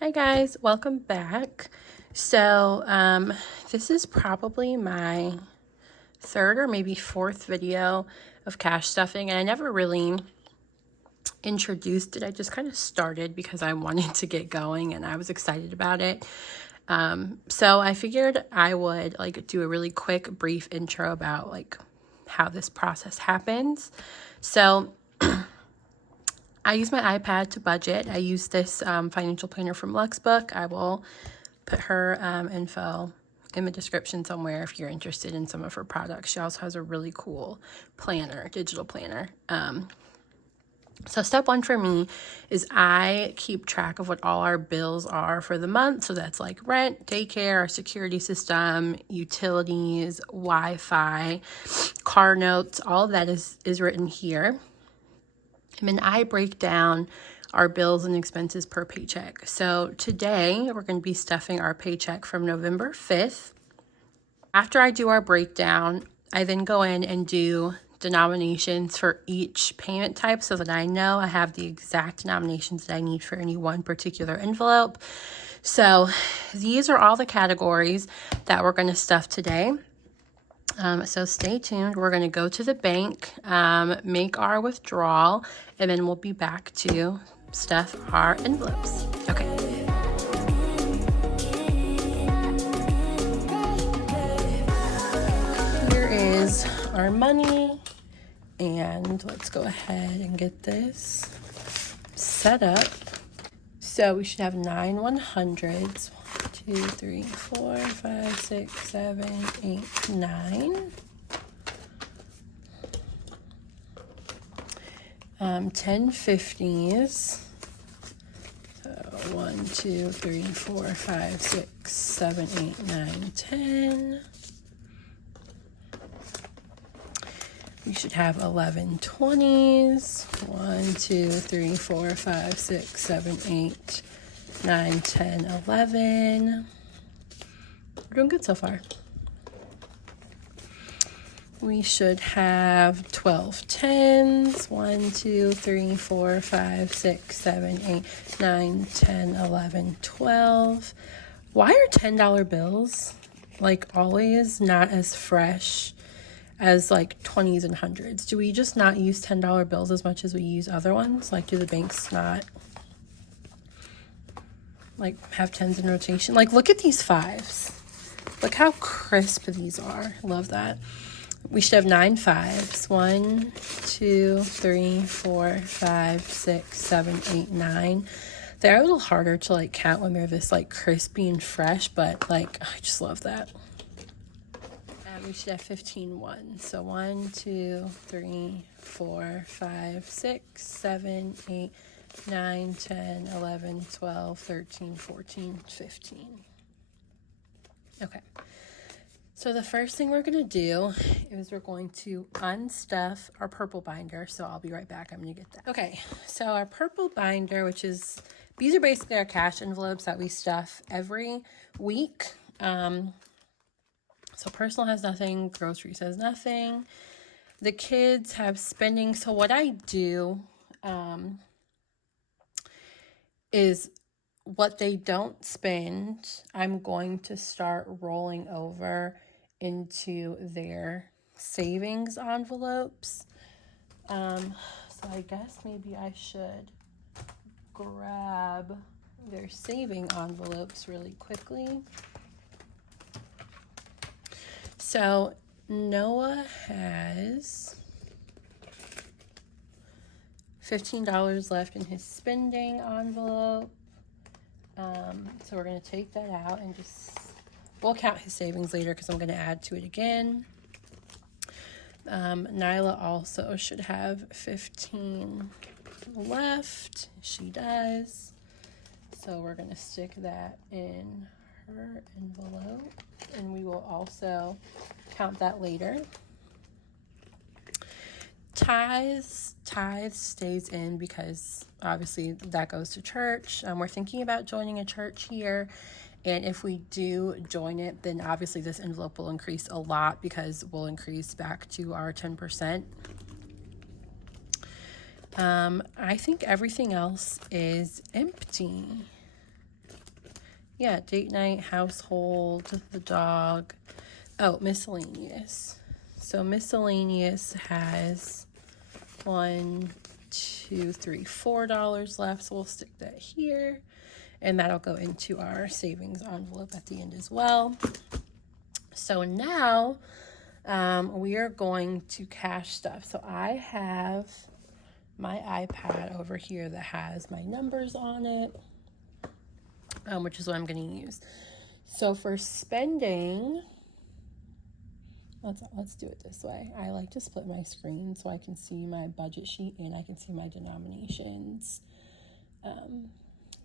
Hi guys, welcome back. This is probably my third or maybe fourth video of cash stuffing, and I never really introduced it. I just kind of started because I wanted to get going and I was excited about it. So I figured I would do a really quick brief intro about how this process happens. So I use my iPad to budget. I use this financial planner from Luxbook. I will put her info in the description somewhere if you're interested in some of her products. She also has a really cool planner, digital planner. So step one for me is I keep track of what all our bills are for the month. So that's like rent, daycare, our security system, utilities, Wi-Fi, car notes, all of that is written here. And then I break down our bills and expenses per paycheck. So today we're going to be stuffing our paycheck from November 5th. After I do our breakdown, I then go in and do denominations for each payment type so that I know I have the exact denominations that I need for any one particular envelope. So these are all the categories that we're going to stuff today. So stay tuned. We're going to go to the bank, make our withdrawal, and then we'll be back to stuff our envelopes. Okay. Here is our money, and let's go ahead and get this set up. So we should have 9 100s. 1, 2, 3, 4, 5, 6, 7, 8, 9. 10 50s. So 1, 2, 3, 4, 5, 6, 7, 8, 9, 10. We should have 11 20s. 1, 2, 3, 4, 5, 6, 7, 8, 9, 10, 11. We're doing good so far. We should have 12 10s. 1, 2, 3, 4, 5, 6, 7, 8, 9, 10, 11, 12. Why are $10 bills always not as fresh as 20s and 100s? Do we just not use $10 bills as much as we use other ones? Do the banks not have 10s in rotation? Look at these 5s. Look how crisp these are. Love that. We should have 9 5s. 1, 2, 3, 4, 5, 6, 7, 8, 9. They're a little harder to count when they're this crispy and fresh, but I just love that. And we should have 15 1s. So 1, 2, 3, 4, 5, 6, 7, 8, 9, 10, 11, 12, 13, 14, 15. Okay. So the first thing we're going to do is we're going to unstuff our purple binder. So I'll be right back. I'm going to get that. Okay. So our purple binder, these are basically our cash envelopes that we stuff every week. So personal has nothing. Groceries has nothing. The kids have spending. So what I do is what they don't spend, I'm going to start rolling over into their savings envelopes. So I guess maybe I should grab their saving envelopes really quickly. So Noah has $15 left in his spending envelope. So we're going to take that out and we'll count his savings later because I'm going to add to it again. Nyla also should have 15 left. She does. So we're going to stick that in her envelope, and we will also count that later. Tithes stays in because obviously that goes to church. We're thinking about joining a church here, and if we do join it, then obviously this envelope will increase a lot because we'll increase back to our 10%. I think everything else is empty. Yeah, date night, household, the dog. Oh, miscellaneous. So miscellaneous has $1, $2, $3, $4 left. So we'll stick that here. And that'll go into our savings envelope at the end as well. So now we are going to cash stuff. So I have my iPad over here that has my numbers on it, which is what I'm going to use. So for spending, let's do it this way. I like to split my screen so I can see my budget sheet and I can see my denominations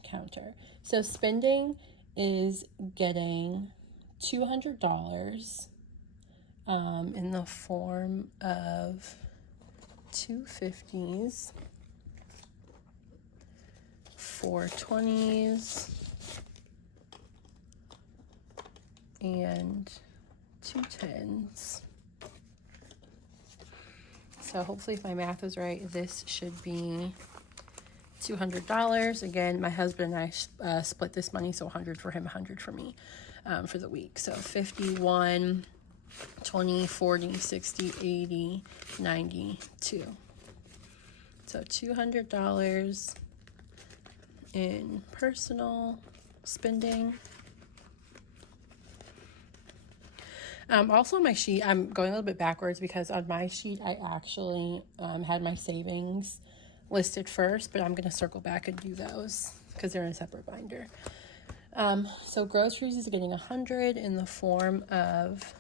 counter. So spending is getting $200 in the form of 250s, 420s, and 210s. So hopefully if my math is right, this should be $200. Again, my husband and I split this money, so 100 for him, 100 for me for the week. So 51, 20, 40, 60, 80, 92. So $200 in personal spending. Also on my sheet, I'm going a little bit backwards because on my sheet, I actually had my savings listed first, but I'm going to circle back and do those because they're in a separate binder. So groceries is getting 100 in the form of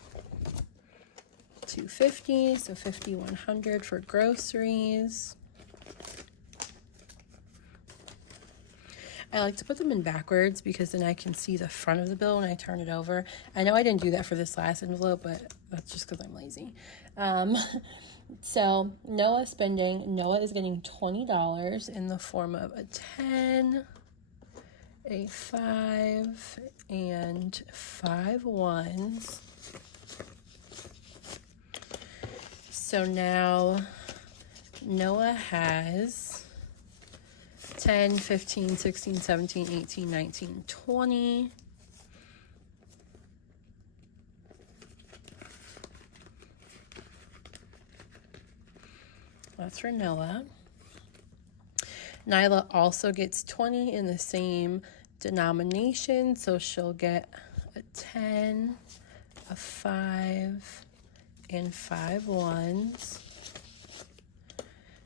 250, so 50, 100 for groceries. I like to put them in backwards because then I can see the front of the bill when I turn it over. I know I didn't do that for this last envelope, but that's just because I'm lazy. So Noah spending, Noah is getting $20 in the form of a 10, a 5, and 5 ones. So now Noah has 10, 15, 16, 17, 18, 19, 20. That's for Noah. Nyla also gets 20 in the same denomination, so she'll get a 10, a 5, and 5 ones.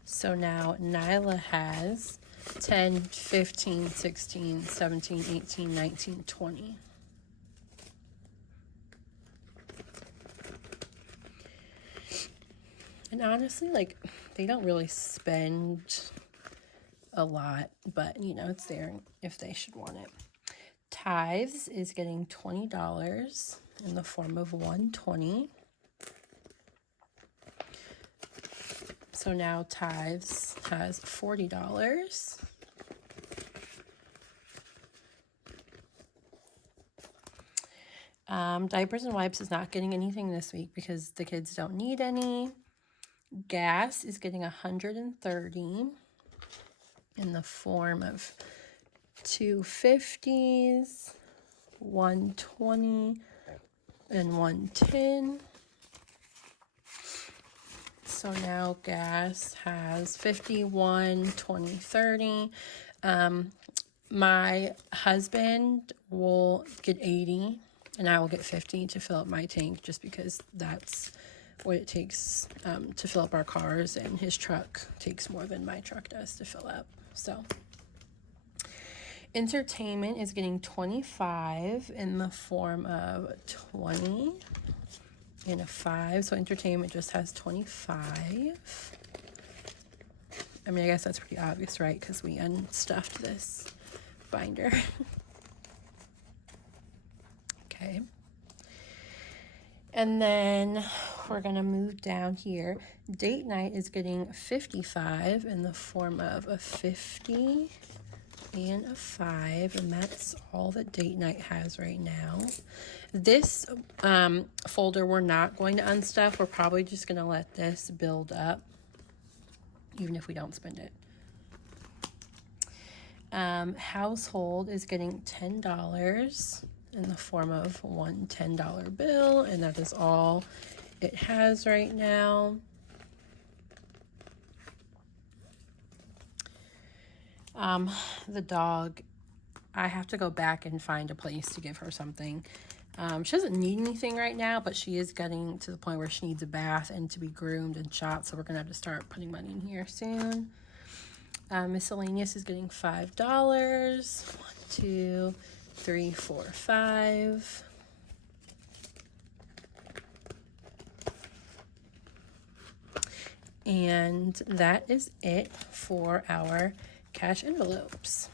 So now Nyla has 10, 15, 16, 17, 18, 19, 20. And honestly, like, they don't really spend a lot, but, you know, it's there if they should want it. Tithes is getting $20 in the form of 120. So now Tithes has $40. Diapers and wipes is not getting anything this week because the kids don't need any. Gas is getting 130 in the form of 250s, 120, and 110. So now gas has 51, 20, 30. My husband will get 80 and I will get 50 to fill up my tank just because that's what it takes to fill up our cars, and his truck takes more than my truck does to fill up. So entertainment is getting 25 in the form of 20 and a 5. So entertainment just has 25. I mean, I guess that's pretty obvious, right? Because we unstuffed this binder. Okay. And then we're going to move down here. Date night is getting 55 in the form of a 50 and a 5. And that's all that date night has right now. This folder we're not going to unstuff. We're probably just going to let this build up, even if we don't spend it. Household is getting $10 in the form of one $10 bill, and that is all it has right now. The dog, I have to go back and find a place to give her something. She doesn't need anything right now, but she is getting to the point where she needs a bath and to be groomed and shot, so we're gonna have to start putting money in here soon. Miscellaneous is getting $5. 1, 2, 3, 4, 5. And that is it for our cash envelopes.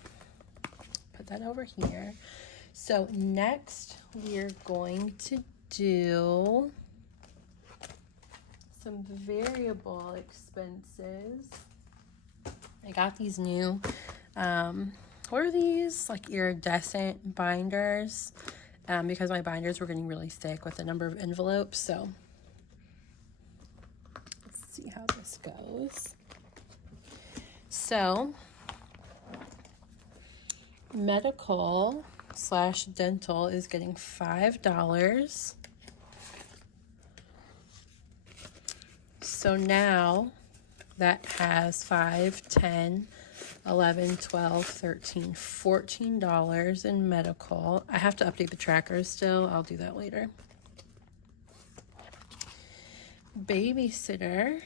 Put that over here. So next we're going to do some variable expenses. I got these new, what are these? Like iridescent binders, because my binders were getting really thick with the number of envelopes. So let's see how this goes. So medical / dental is getting $5. So now that has $5, $10, $11, $12, $13, $14 in medical. I have to update the trackers still. I'll do that later. Babysitter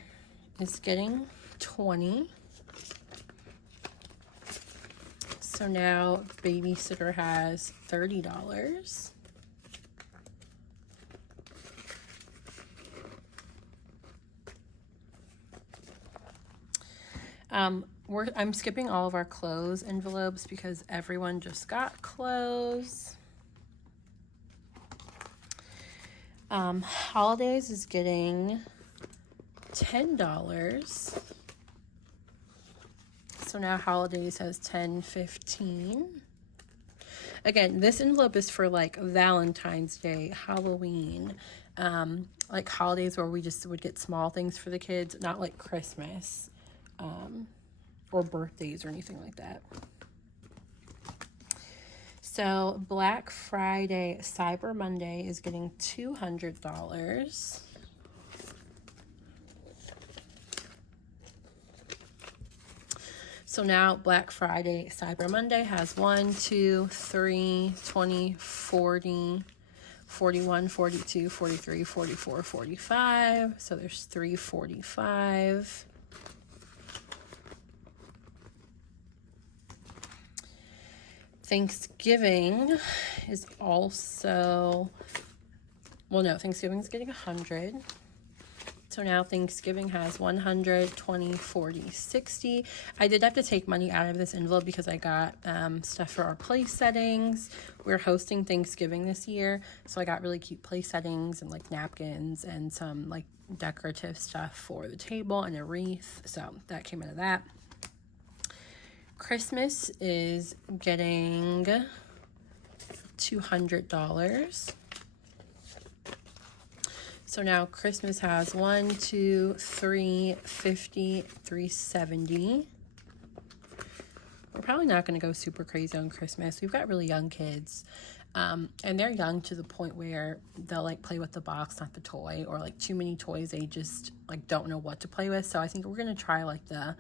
is getting $20. So now babysitter has $30. I'm skipping all of our clothes envelopes because everyone just got clothes. Holidays is getting $10. So now holidays has 10, 15. Again, this envelope is for like Valentine's Day, Halloween, like holidays where we just would get small things for the kids, not like Christmas, or birthdays or anything like that. So Black Friday, Cyber Monday is getting $200. So now Black Friday, Cyber Monday has 1, 2, 3, 20, 40, 41, 42, 43, 44, 45. So there's 345. Thanksgiving is also, well, no, Thanksgiving is getting 100. So now Thanksgiving has 100, 20, 40, 60. I did have to take money out of this envelope because I got stuff for our place settings. We're hosting Thanksgiving this year, so I got really cute place settings and like napkins and some like decorative stuff for the table and a wreath. So that came out of that. Christmas is getting $200. So now Christmas has 1, 2, 3, 50, 370. We're probably not going to go super crazy on Christmas. We've got really young kids, and they're young to the point where they'll like play with the box, not the toy, or like too many toys. They just like don't know what to play with. So I think we're going to try like the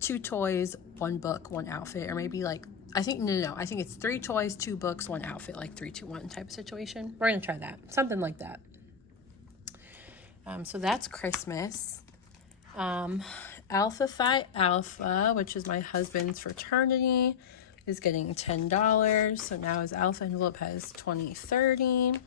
2 toys, 1 book, 1 outfit, or maybe like, I think, no, I think it's 3 toys, 2 books, 1 outfit, like 3, 2, 1 type of situation. We're going to try that, something like that. So that's Christmas. Alpha Phi Alpha, which is my husband's fraternity, is getting $10. So now his Alpha envelope has 20, 30.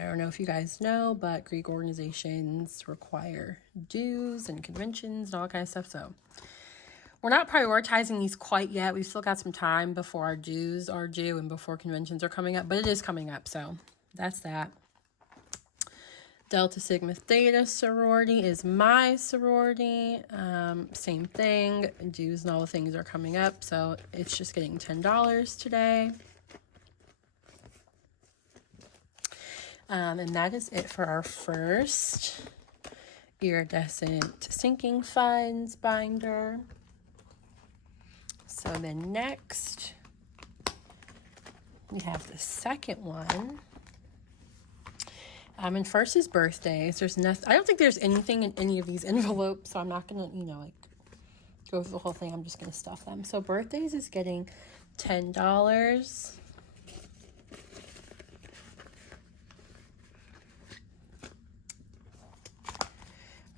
I don't know if you guys know, but Greek organizations require dues and conventions and all that kind of stuff. So we're not prioritizing these quite yet. We've still got some time before our dues are due and before conventions are coming up, but it is coming up. So that's that. Delta Sigma Theta sorority is my sorority. Same thing. Dues and all the things are coming up. So it's just getting $10 today. And that is it for our first iridescent sinking funds binder. So then next, we have the second one. And first is birthdays. There's nothing, I don't think there's anything in any of these envelopes, so I'm not gonna, you know, like go through the whole thing. I'm just gonna stuff them. So birthdays is getting $10.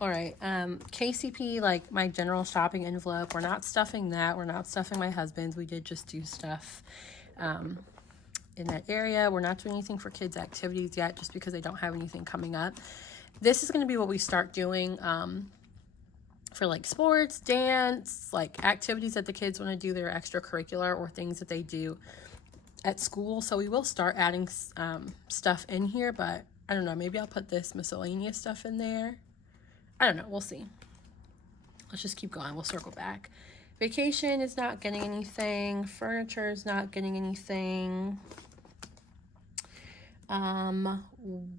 All right, KCP, like my general shopping envelope, we're not stuffing that. We're not stuffing my husband's. We did just do stuff in that area. We're not doing anything for kids' activities yet, just because they don't have anything coming up. This is going to be what we start doing for like sports, dance, like activities that the kids want to do, their extracurricular or things that they do at school. So we will start adding stuff in here, but I don't know, maybe I'll put this miscellaneous stuff in there. I don't know, we'll see. Let's just keep going. We'll circle back. Vacation is not getting anything. Furniture is not getting anything.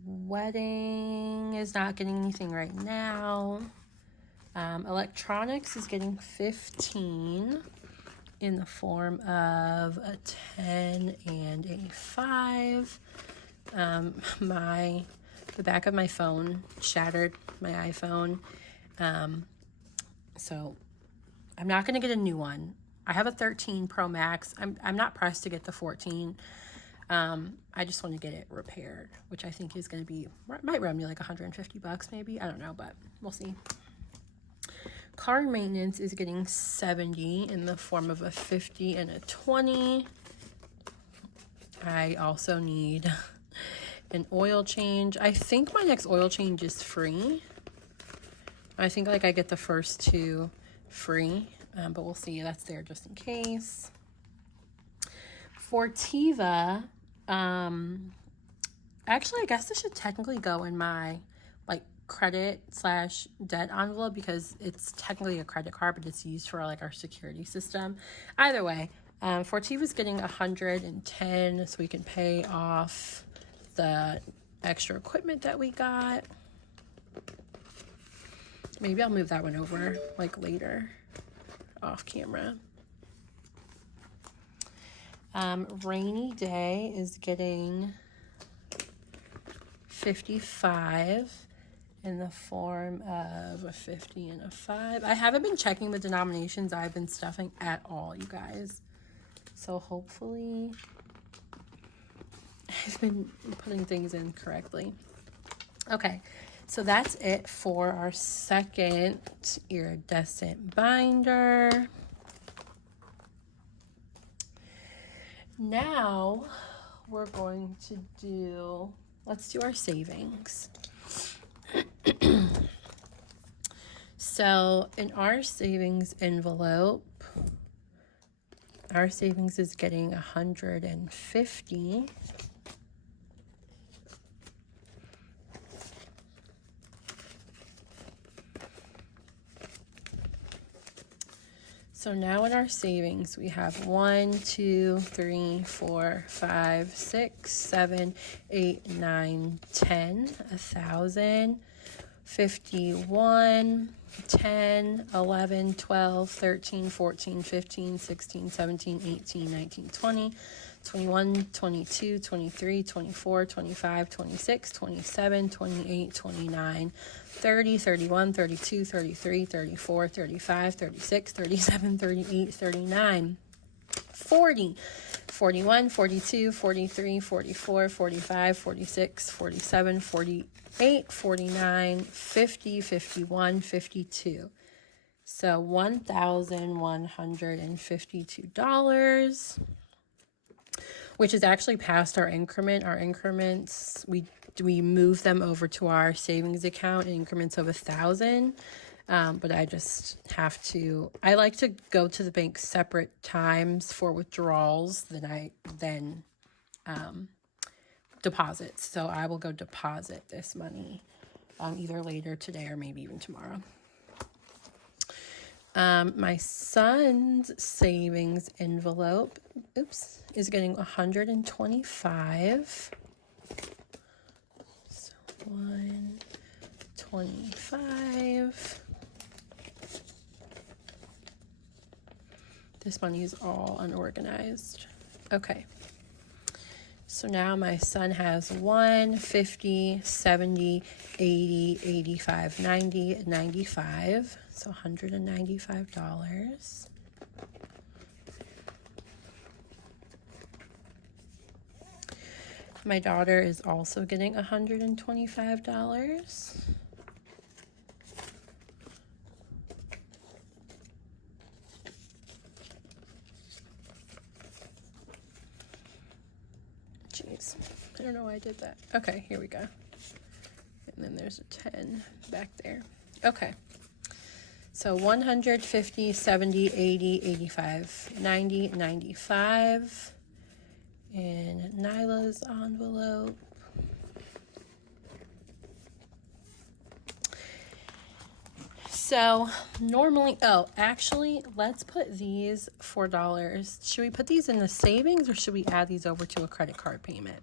Wedding is not getting anything right now. Electronics is getting 15 in the form of a 10 and a 5. The back of my phone shattered, my iPhone. So I'm not going to get a new one. I have a 13 Pro Max. I'm not pressed to get the 14. I just want to get it repaired, which I think is going to be, might run me like $150 maybe. I don't know, but we'll see. Car maintenance is getting 70 in the form of a 50 and a 20. I also need an oil change. I think my next oil change is free. I think like I get the first 2 free, but we'll see. That's there just in case. Fortiva, actually I guess this should technically go in my like credit/debt envelope, because it's technically a credit card, but it's used for like our security system. Either way, Fortiva's getting 110, so we can pay off the extra equipment that we got. Maybe I'll move that one over like later off camera. Rainy day is getting 55 in the form of a 50 and a 5. I haven't been checking the denominations I've been stuffing at all, you guys. So hopefully I've been putting things in correctly. Okay, so that's it for our second iridescent binder. Now we're going to do, let's do our savings. So in our savings envelope, our savings is getting 150. So now in our savings, we have 1, 2, 3, 4, 5, 6, 7, 8, 9, 10, 1,000, 51, 10, 11, 12, 13, 14, 15, 16, 17, 18, 19, 20, 21, 22, 23, 24, 25, 26, 27, 28, 29, 30, 31, 32, 33, 34, 35, 36, 37, 38, 39, 40, 41, 42, 43, 44, 45, 46, 47, 48, 49, 50, 51, 52. So $1,152, which is actually past our increment. Our increments, we move them over to our savings account in increments of 1,000. But I just have to, I like to go to the bank separate times for withdrawals than deposits. So I will go deposit this money either later today or maybe even tomorrow. My son's savings envelope, is getting 125. So 125. $25. This money is all unorganized. Okay. So now my son has 1, 50, 70, 80, 85, 90, 95. So $195. My daughter is also getting $125. Jeez, I don't know why I did that. Okay, here we go. And then there's a 10 back there. Okay. So 150, 70, 80, 85, 90, 95. In Nyla's envelope. So normally, oh, actually, let's put these $4. Should we put these in the savings or should we add these over to a credit card payment?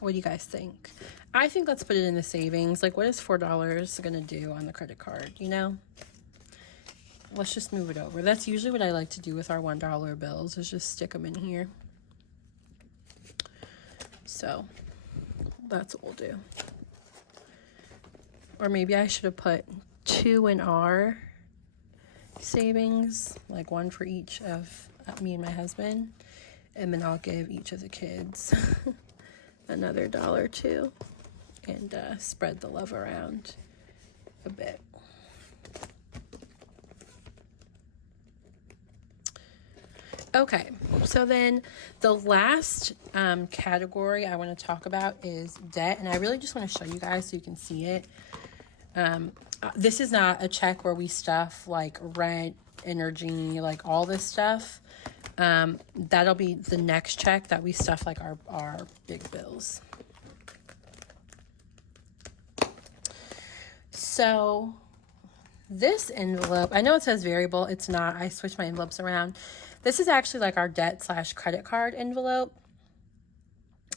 What do you guys think? I think let's put it in the savings. Like, what is $4 gonna do on the credit card, you know? Let's just move it over. That's usually what I like to do with our $1 bills, is just stick them in here. So that's what we'll do. Or maybe I should have put 2 in our savings, like 1 for each of me and my husband, and then I'll give each of the kids another $1 too, and spread the love around a bit. Okay, so then the last category I want to talk about is debt, and I really just want to show you guys so you can see it. This is not a check where we stuff like rent, energy, like all this stuff. That'll be the next check that we stuff like our big bills. So this envelope, I know it says variable, it's not. I switched my envelopes around. This is actually like our debt/credit card envelope.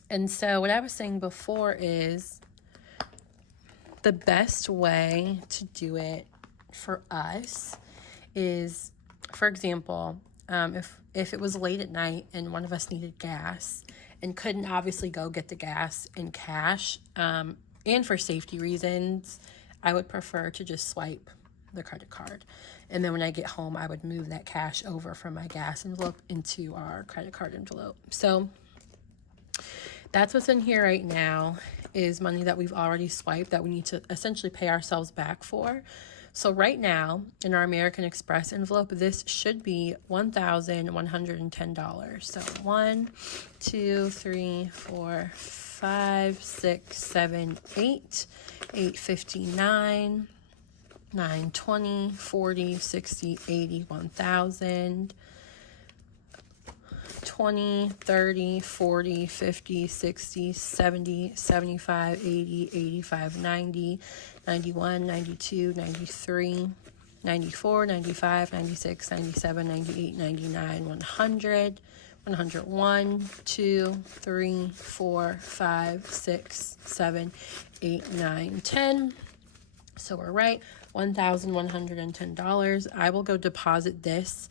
And so what I was saying before is the best way to do it for us is, for example, if it was late at night and one of us needed gas and couldn't obviously go get the gas in cash, and for safety reasons, I would prefer to just swipe the credit card. And then when I get home, I would move that cash over from my gas envelope into our credit card envelope. So that's what's in here right now, is money that we've already swiped that we need to essentially pay ourselves back for. So right now in our American Express envelope, this should be $1,110. So 1, 2, 3, 4, 5, 6, 7, 8, 859, 920, 40, 60, 80, 1,000, 20, 30, 40, 50, 60, 70, 75, 80, 85, 90, 91, 92, 93, 94, 95, 96, 97, 98, 99, 100, 101, 2, 3, 4, 5, 6, 7, 8, 9, 10. So we're right, $1,110. I will go deposit this.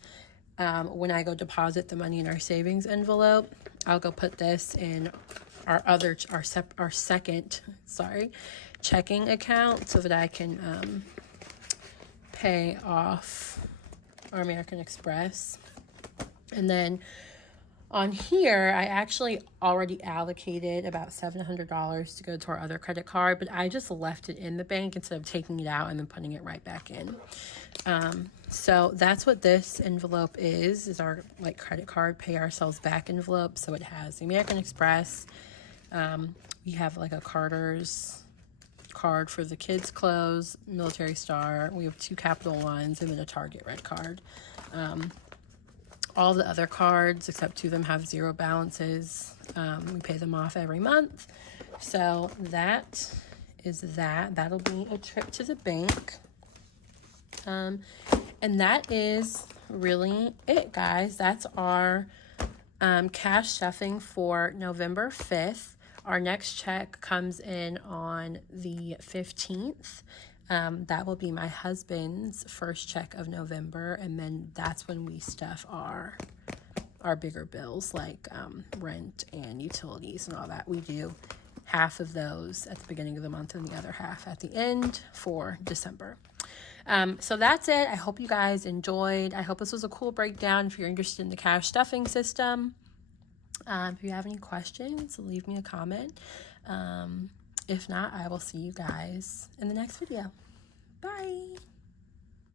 When I go deposit the money in our savings envelope, I'll go put this in our second checking account so that I can pay off our American Express. And then on here, I actually already allocated about $700 to go to our other credit card, but I just left it in the bank instead of taking it out and then putting it right back in. So that's what this envelope is our like credit card pay ourselves back envelope. So it has the American Express. We have like a Carter's card for the kids' clothes, Military Star. We have 2 Capital Ones and then a Target red card. All the other cards, except 2 of them, have 0 balances. We pay them off every month. So that is that. That'll be a trip to the bank. And that is really it, guys. That's our cash stuffing for November 5th. Our next check comes in on the 15th. That will be my husband's first check of November, and then that's when we stuff our bigger bills like rent and utilities and all that. We do half of those at the beginning of the month and the other half at the end for December. So that's it. I hope you guys enjoyed. I hope this was a cool breakdown if you're interested in the cash stuffing system. If you have any questions, leave me a comment. If not, I will see you guys in the next video. Bye.